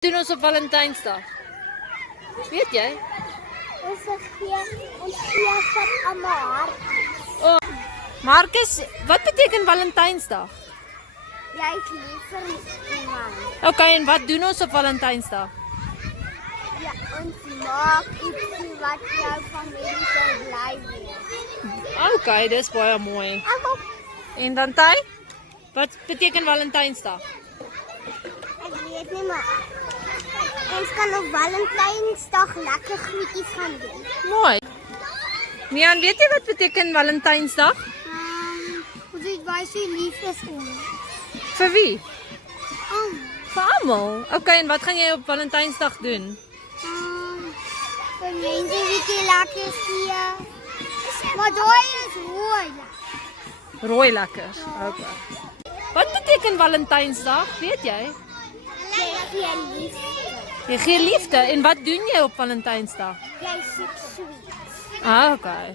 Doen ons op Valentynsdag? Weet jy? Ons gee vir almal hart. Oh, Marcus, wat beteken Valentynsdag? Jy is lief vir iemand. Okay, en wat doen ons op Valentynsdag? Ja, ons maak iets wat jou familie sal bly wees. Okay, dis baie mooi. Almal, En dan Ty? Wat beteken Valentynsdag? ek weet nie maar ons kan op Valentynsdag lekker goedjies gaan doen. Mooi. Mian, weet jy wat beteken Valentynsdag? Ons het baie so lief is ons. Vir wie? Oh, Vir almal. Okay, en wat gaan jy op Valentynsdag doen? vir mense wat jy lekker gee. Maar daai is rooi. Rooi lekkers. Okay. Wat beteken Valentynsdag? Weet jy? Jy gee lief. Jy gee liefde en wat doen jy op Valentynsdag? Jy soek sweet. Ah, okay.